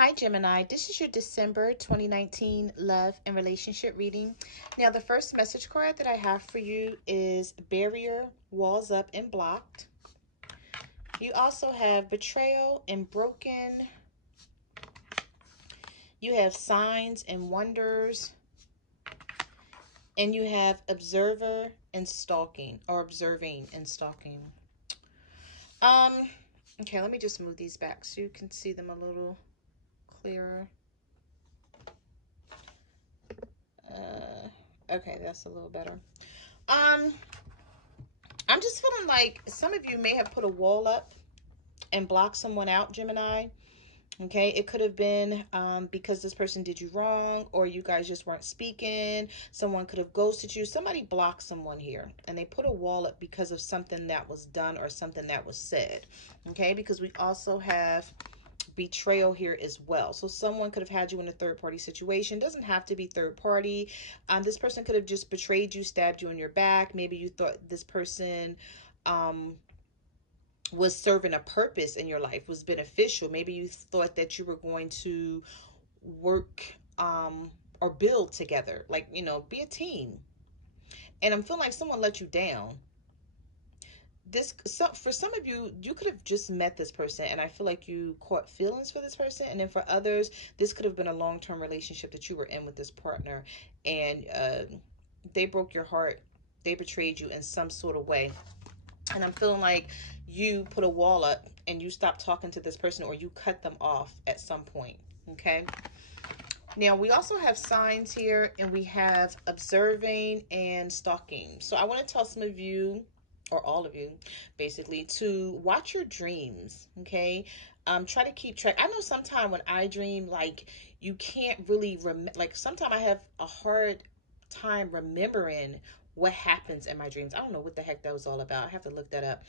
Hi, Gemini. This is your December 2019 love and relationship reading. Now, the first message card that I have for you is barrier, walls up, and blocked. You also have betrayal and broken. You have signs and wonders. And you have observer and stalking, or observing and stalking. Um, okay, let me just move these back so you can see them a little clearer. Okay, that's a little better. Um, I'm just feeling like some of you may have put a wall up and blocked someone out, Gemini. Okay, it could have been because this person did you wrong, or you guys just weren't speaking. Someone could have ghosted you. Somebody blocked someone here, and they put a wall up because of something that was done or something that was said. Okay, because we also have betrayal here as well. So someone could have had you in a third party situation. Doesn't have to be third party. This person could have just betrayed you, stabbed you in your back. Maybe you thought this person was serving a purpose in your life, was beneficial. Maybe you thought that you were going to work or build together, like, be a team. And I'm feeling like someone let you down. For some of you, you could have just met this person, and I feel like you caught feelings for this person. And then for others, this could have been a long-term relationship that you were in with this partner, and they broke your heart. They betrayed you in some sort of way. And I'm feeling like you put a wall up and you stopped talking to this person, or you cut them off at some point. Okay. Now, we also have signs here, and we have observing and stalking. So I want to tell some of you, or all of you, basically, to watch your dreams. Okay. Try to keep track. I know sometimes when I dream, like, you can't really like, sometimes I have a hard time remembering what happens in my dreams. I don't know what the heck that was all about. I have to look that up.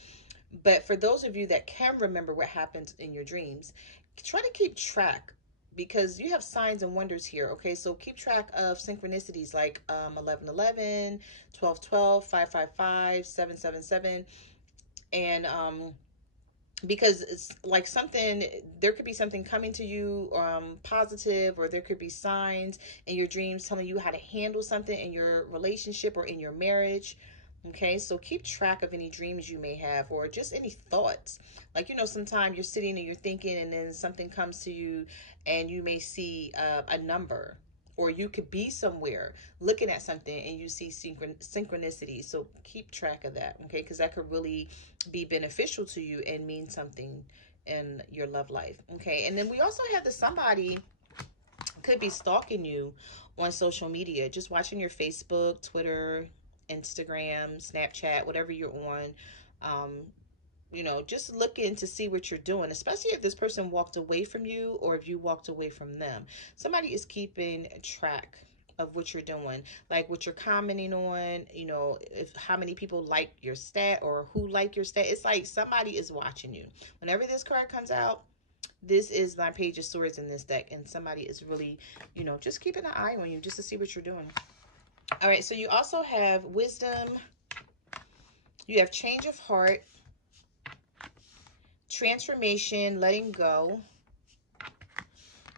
But for those of you that can remember what happens in your dreams, try to keep track, because you have signs and wonders here. Okay, so keep track of synchronicities like 11:11, 12:12, 5:55, 7:77, and because it's like something, there could be something coming to you positive, or there could be signs in your dreams telling you how to handle something in your relationship or in your marriage. Okay, so keep track of any dreams you may have, or just any thoughts. Like, sometimes you're sitting and you're thinking, and then something comes to you, and you may see a number, or you could be somewhere looking at something and you see synchronicity. So keep track of that, okay? Because that could really be beneficial to you and mean something in your love life, okay? And then we also have somebody could be stalking you on social media, just watching your Facebook, Twitter, Instagram, Snapchat, whatever you're on. Just looking to see what you're doing, especially if this person walked away from you or if you walked away from them. Somebody is keeping track of what you're doing, like what you're commenting on, if how many people like your stat or who like your stat. It's like somebody is watching you. Whenever this card comes out, this is my Page of Swords in this deck, and somebody is really, just keeping an eye on you just to see what you're doing. All right, so you also have wisdom, you have change of heart, transformation, letting go,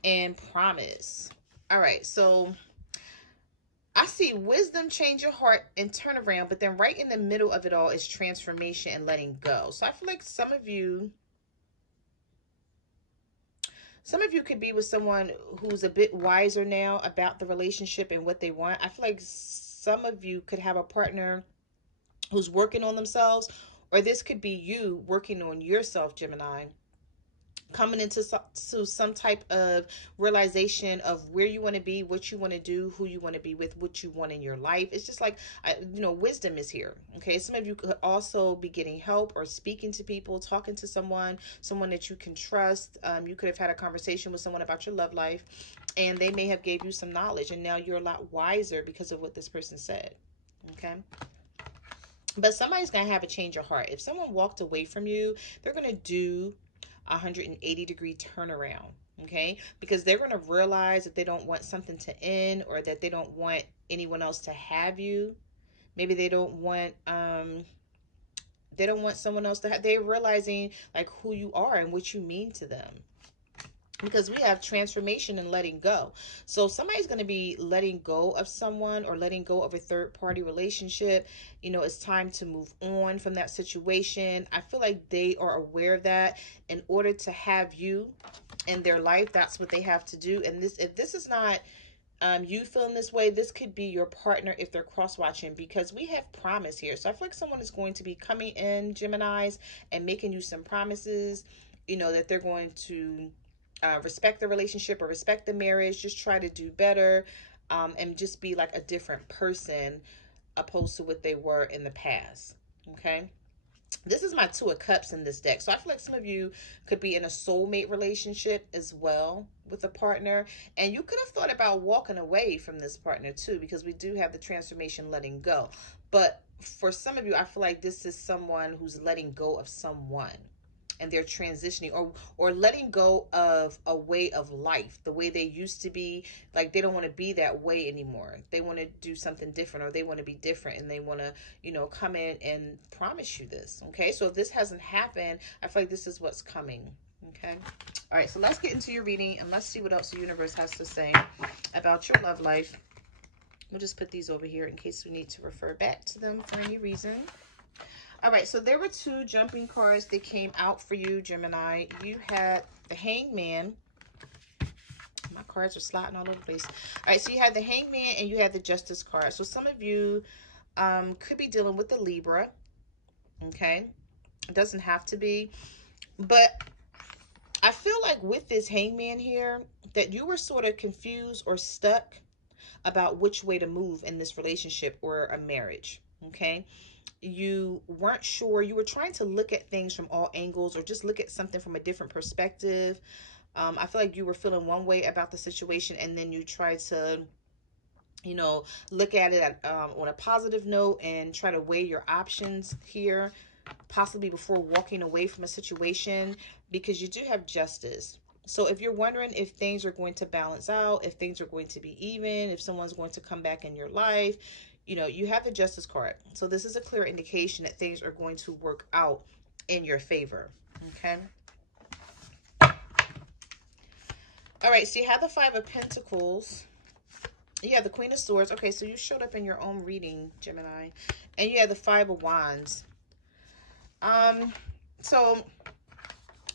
and promise. All right, so I see wisdom, change your heart, and turn around, but then right in the middle of it all is transformation and letting go. So I feel like some of you could be with someone who's a bit wiser now about the relationship and what they want. I feel like some of you could have a partner who's working on themselves, or this could be you working on yourself, Gemini, coming into some type of realization of where you want to be, what you want to do, who you want to be with, what you want in your life. It's just like, wisdom is here. Okay, some of you could also be getting help or speaking to people, talking to someone that you can trust. You could have had a conversation with someone about your love life, and they may have gave you some knowledge, and now you're a lot wiser because of what this person said. Okay, but somebody's going to have a change of heart. If someone walked away from you, they're going to do 180-degree turnaround, okay? Because they're going to realize that they don't want something to end, or that they don't want anyone else to have you. Maybe they don't want someone else to have. They're realizing like who you are and what you mean to them. because we have transformation and letting go. So somebody's going to be letting go of someone or letting go of a third party relationship. You know, it's time to move on from that situation. I feel like they are aware of that. In order to have you in their life, that's what they have to do. And this, if this is not you feeling this way, this could be your partner if they're cross watching, because we have promise here. So I feel like someone is going to be coming in, Geminis, and making you some promises, you know, that they're going to respect the relationship or respect the marriage, just try to do better, and just be like a different person opposed to what they were in the past. Okay. This is my Two of Cups in this deck. So I feel like some of you could be in a soulmate relationship as well with a partner. And you could have thought about walking away from this partner too, because we do have the transformation, letting go. But for some of you, I feel like this is someone who's letting go of someone, and they're transitioning or letting go of a way of life, the way they used to be. Like, they don't want to be that way anymore. They want to do something different, or they want to be different, and they want to, you know, come in and promise you this. Okay, so if this hasn't happened, I feel like this is what's coming. Okay, all right, so let's get into your reading and let's see what else the universe has to say about your love life. We'll just put these over here in case we need to refer back to them for any reason. All right, so there were two jumping cards that came out for you, Gemini. You had the Hangman. My cards are sliding all over the place. All right, so you had the Hangman and you had the Justice card. So some of you could be dealing with the Libra, okay? It doesn't have to be. But I feel like with this Hangman here, that you were sort of confused or stuck about which way to move in this relationship or a marriage, okay? You weren't sure. You were trying to look at things from all angles, or just look at something from a different perspective. I feel like you were feeling one way about the situation, and then you tried to, you know, look at it on a positive note and try to weigh your options here, possibly before walking away from a situation, because you do have Justice. So if you're wondering if things are going to balance out, if things are going to be even, if someone's going to come back in your life, you know, you have the Justice card. So this is a clear indication that things are going to work out in your favor. Okay. All right. So you have the Five of Pentacles. You have the Queen of Swords. Okay. So you showed up in your own reading, Gemini. And you have the Five of Wands. So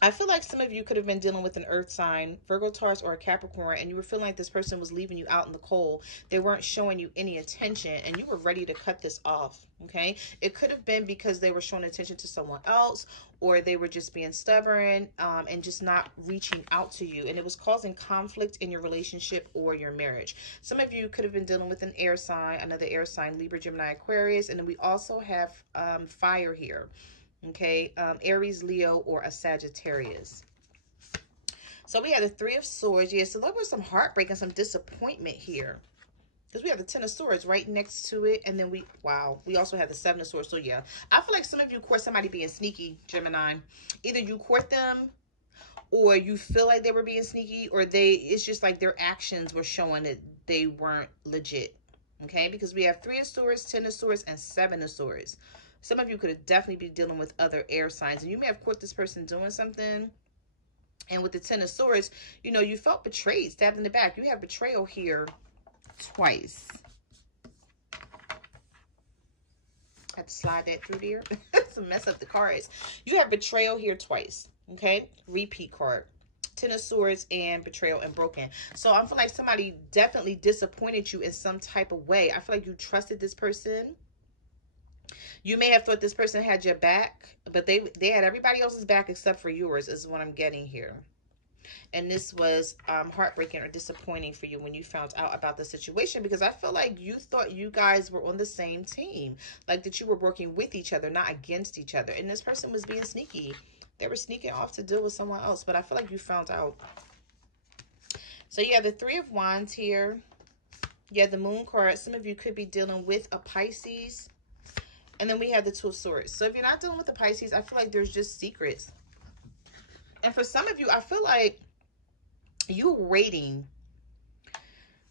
I feel like some of you could have been dealing with an earth sign, Virgo, Taurus, or a Capricorn, and you were feeling like this person was leaving you out in the cold. They weren't showing you any attention, and you were ready to cut this off, okay? It could have been because they were showing attention to someone else, or they were just being stubborn and just not reaching out to you, and it was causing conflict in your relationship or your marriage. Some of you could have been dealing with an air sign, another air sign, Libra, Gemini, Aquarius, and then we also have fire here. Okay, Aries, Leo, or a Sagittarius. So we have the Three of Swords. Yeah, so there was some heartbreak and some disappointment here, because we have the Ten of Swords right next to it. And then we also have the Seven of Swords. So yeah, I feel like some of you court somebody being sneaky, Gemini. Either you court them, or you feel like they were being sneaky, or it's just like their actions were showing that they weren't legit. Okay, because we have Three of Swords, Ten of Swords, and Seven of Swords. Some of you could have definitely be dealing with other air signs, and you may have caught this person doing something. And with the Ten of Swords, you know, you felt betrayed, stabbed in the back. You have betrayal here twice. I have to slide that through there to mess up the cards. You have betrayal here twice, okay? Repeat card. Ten of Swords and betrayal and broken. So I feel like somebody definitely disappointed you in some type of way. I feel like you trusted this person. You may have thought this person had your back, but they had everybody else's back except for yours, is what I'm getting here. And this was heartbreaking or disappointing for you when you found out about the situation, because I feel like you thought you guys were on the same team, like that you were working with each other, not against each other. And this person was being sneaky. They were sneaking off to deal with someone else, but I feel like you found out. So you have the Three of Wands here. You have the Moon card. Some of you could be dealing with a Pisces. And then we have the Two of Swords. So if you're not dealing with the Pisces, I feel like there's just secrets. And for some of you, I feel like you were waiting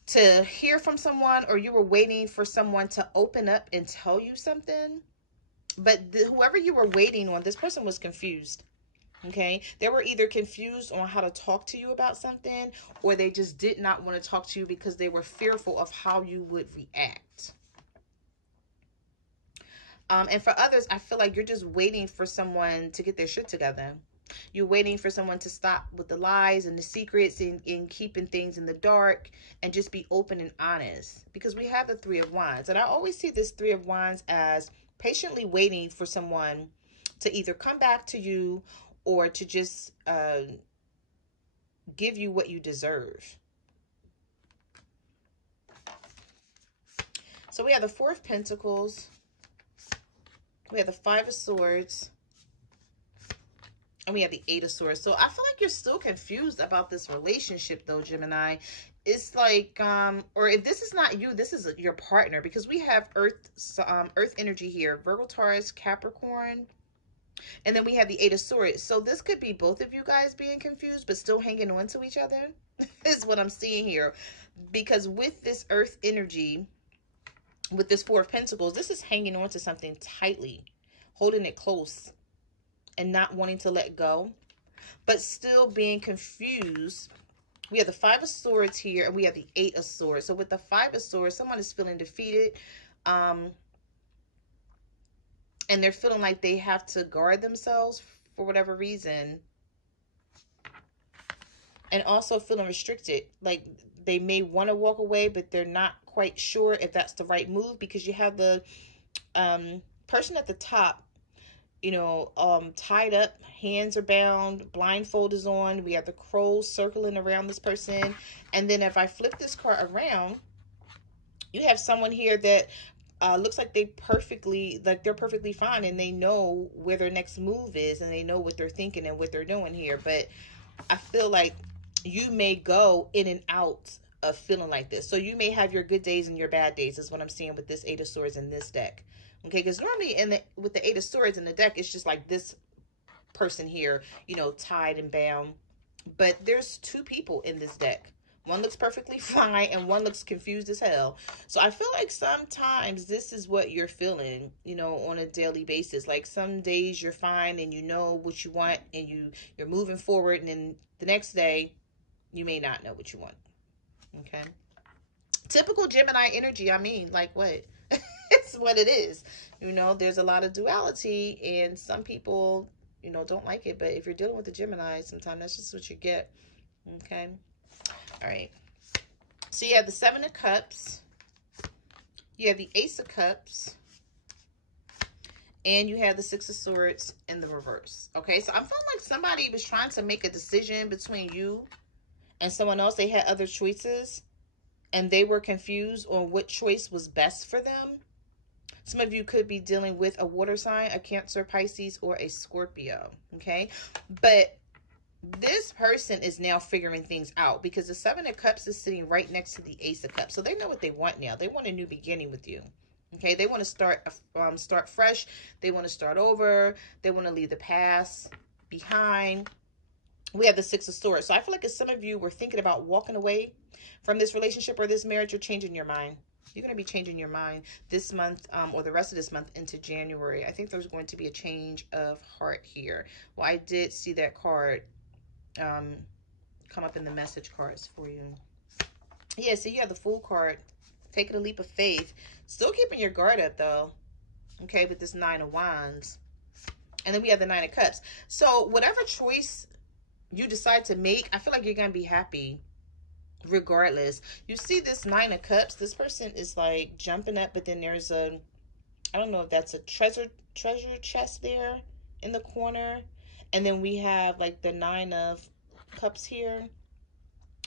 to hear from someone, or you were waiting for someone to open up and tell you something. But whoever you were waiting on, this person was confused. Okay, they were either confused on how to talk to you about something, or they just did not want to talk to you because they were fearful of how you would react. And for others, I feel like you're just waiting for someone to get their shit together. You're waiting for someone to stop with the lies and the secrets, and keeping things in the dark, and just be open and honest. Because we have the Three of Wands. And I always see this Three of Wands as patiently waiting for someone to either come back to you, or to just give you what you deserve. So we have the Four of Pentacles. We have the Five of Swords. And we have the Eight of Swords. So I feel like you're still confused about this relationship, though, Gemini. It's like, or if this is not you, this is your partner. Because we have Earth energy here. Virgo, Taurus, Capricorn. And then we have the Eight of Swords. So this could be both of you guys being confused, but still hanging on to each other. Is what I'm seeing here. Because with this Earth energy, with this Four of Pentacles, this is hanging on to something tightly. Holding it close. And not wanting to let go, but still being confused. We have the Five of Swords here, and we have the Eight of Swords. So with the Five of Swords, someone is feeling defeated, and they're feeling like they have to guard themselves for whatever reason, and also feeling restricted. Like they may want to walk away, but they're not quite sure if that's the right move, because you have the person at the top, you know, tied up, hands are bound, blindfold is on. We have the crows circling around this person. And then if I flip this card around, you have someone here that looks like they're perfectly fine, and they know where their next move is, and they know what they're thinking and what they're doing here. But I feel like you may go in and out of feeling like this. So you may have your good days and your bad days, is what I'm seeing with this Eight of Swords in this deck. Okay, because normally with the Eight of Swords in the deck, it's just like this person here, you know, tied and bound. But there's two people in this deck. One looks perfectly fine, and one looks confused as hell. So I feel like sometimes this is what you're feeling, you know, on a daily basis. Like some days you're fine and you know what you want, and you're moving forward, and then the next day you may not know what you want. Okay. Typical Gemini energy. I mean, like what? It's what it is. You know, there's a lot of duality, and some people, you know, don't like it. But if you're dealing with a Gemini, sometimes that's just what you get. Okay. All right. So you have the Seven of Cups. You have the Ace of Cups. And you have the Six of Swords in the reverse. Okay. So I'm feeling like somebody was trying to make a decision between you and someone else. They had other choices, and they were confused on what choice was best for them. Some of you could be dealing with a water sign, a Cancer, Pisces, or a Scorpio. Okay. But this person is now figuring things out, because the Seven of Cups is sitting right next to the Ace of Cups. So they know what they want now. They want a new beginning with you. Okay. They want to start fresh. They want to start over. They want to leave the past behind. We have the Six of Swords. So I feel like if some of you were thinking about walking away from this relationship or this marriage, you're changing your mind. You're going to be changing your mind this month, or the rest of this month into January. I think there's going to be a change of heart here. Well, I did see that card come up in the message cards for you. Yeah, so you have the Fool card. Taking a leap of faith. Still keeping your guard up, though. Okay, with this Nine of Wands. And then we have the Nine of Cups. So whatever choice you decide to make, I feel like you're going to be happy regardless. You see this Nine of Cups, this person is like jumping up, but then there's a, I don't know if that's a treasure chest there in the corner. And then we have like the Nine of Cups here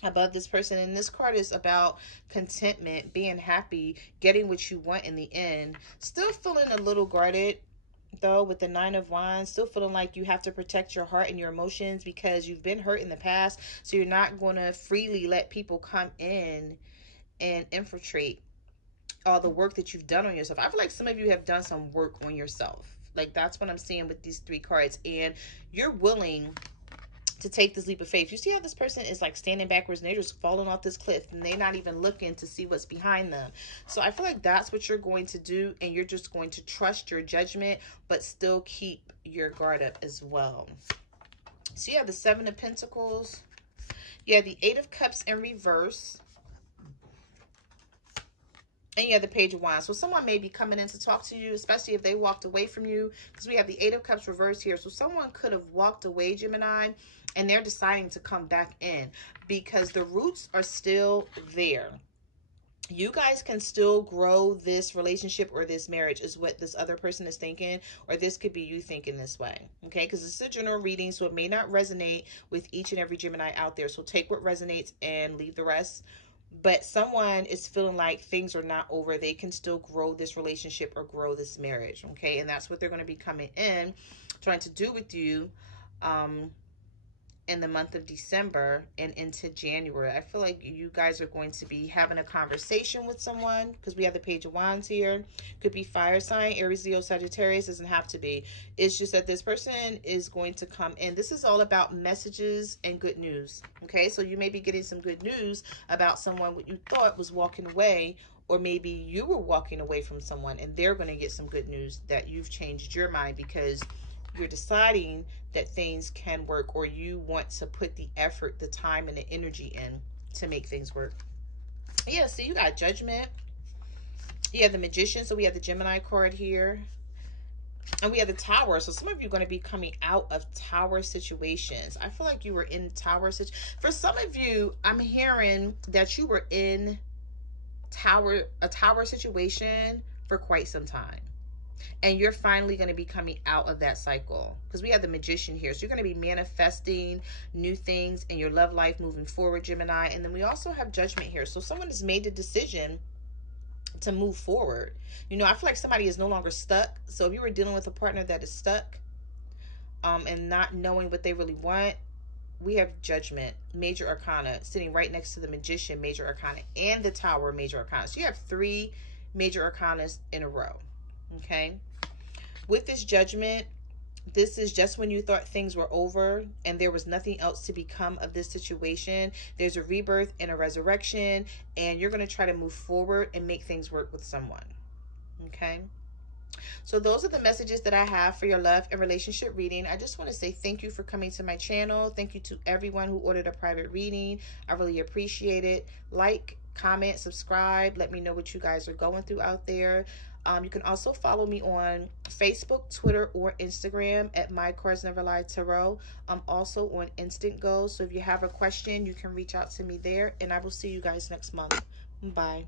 above this person. And this card is about contentment, being happy, getting what you want in the end. Still feeling a little guarded, though, with the Nine of Wands. Still feeling like you have to protect your heart and your emotions, because you've been hurt in the past. So you're not going to freely let people come in and infiltrate all the work that you've done on yourself. I feel like some of you have done some work on yourself. Like that's what I'm seeing with these three cards. And you're willing to take this leap of faith. You see how this person is like standing backwards, and they're just falling off this cliff, and they're not even looking to see what's behind them. So I feel like that's what you're going to do, and you're just going to trust your judgment, but still keep your guard up as well. So you have the Seven of Pentacles. You have the Eight of Cups in reverse. And you have the Page of Wands. So someone may be coming in to talk to you, especially if they walked away from you, because we have the Eight of Cups reversed here. So someone could have walked away, Gemini, and they're deciding to come back in because the roots are still there. You guys can still grow this relationship or this marriage is what this other person is thinking, or this could be you thinking this way, okay? Because it's a general reading, so it may not resonate with each and every Gemini out there. So take what resonates and leave the rest. But someone is feeling like things are not over. They can still grow this relationship or grow this marriage, okay? And that's what they're going to be coming in, trying to do with you in the month of December and into January. I feel like you guys are going to be having a conversation with someone because we have the Page of Wands here. Could be fire sign, Aries, Leo, Sagittarius. Doesn't have to be. It's just that this person is going to come in. This is all about messages and good news. Okay, so you may be getting some good news about someone what you thought was walking away, or maybe you were walking away from someone and they're going to get some good news that you've changed your mind because you're deciding that things can work, or you want to put the effort, the time, and the energy in to make things work. Yeah, so you got Judgment. You have the Magician. So we have the Gemini card here. And we have the Tower. So some of you are going to be coming out of Tower situations. I feel like you were in Tower situations. For some of you, I'm hearing that you were in a Tower situation for quite some time. And you're finally going to be coming out of that cycle because we have the Magician here. So you're going to be manifesting new things in your love life moving forward, Gemini. And then we also have Judgment here. So someone has made the decision to move forward. You know, I feel like somebody is no longer stuck. So if you were dealing with a partner that is stuck and not knowing what they really want, we have Judgment, Major Arcana, sitting right next to the Magician, Major Arcana, and the Tower, Major Arcana. So you have 3 Major Arcanas in a row. Okay, with this Judgment, this is just when you thought things were over and there was nothing else to become of this situation. There's a rebirth and a resurrection, and you're going to try to move forward and make things work with someone. Okay, so those are the messages that I have for your love and relationship reading. I just want to say thank you for coming to my channel. Thank you to everyone who ordered a private reading. I really appreciate it. Like, comment, subscribe. Let me know what you guys are going through out there. You can also follow me on Facebook, Twitter, or Instagram at My Cards Never Lie Tarot. I'm also on Instant Go. So if you have a question, you can reach out to me there. And I will see you guys next month. Bye.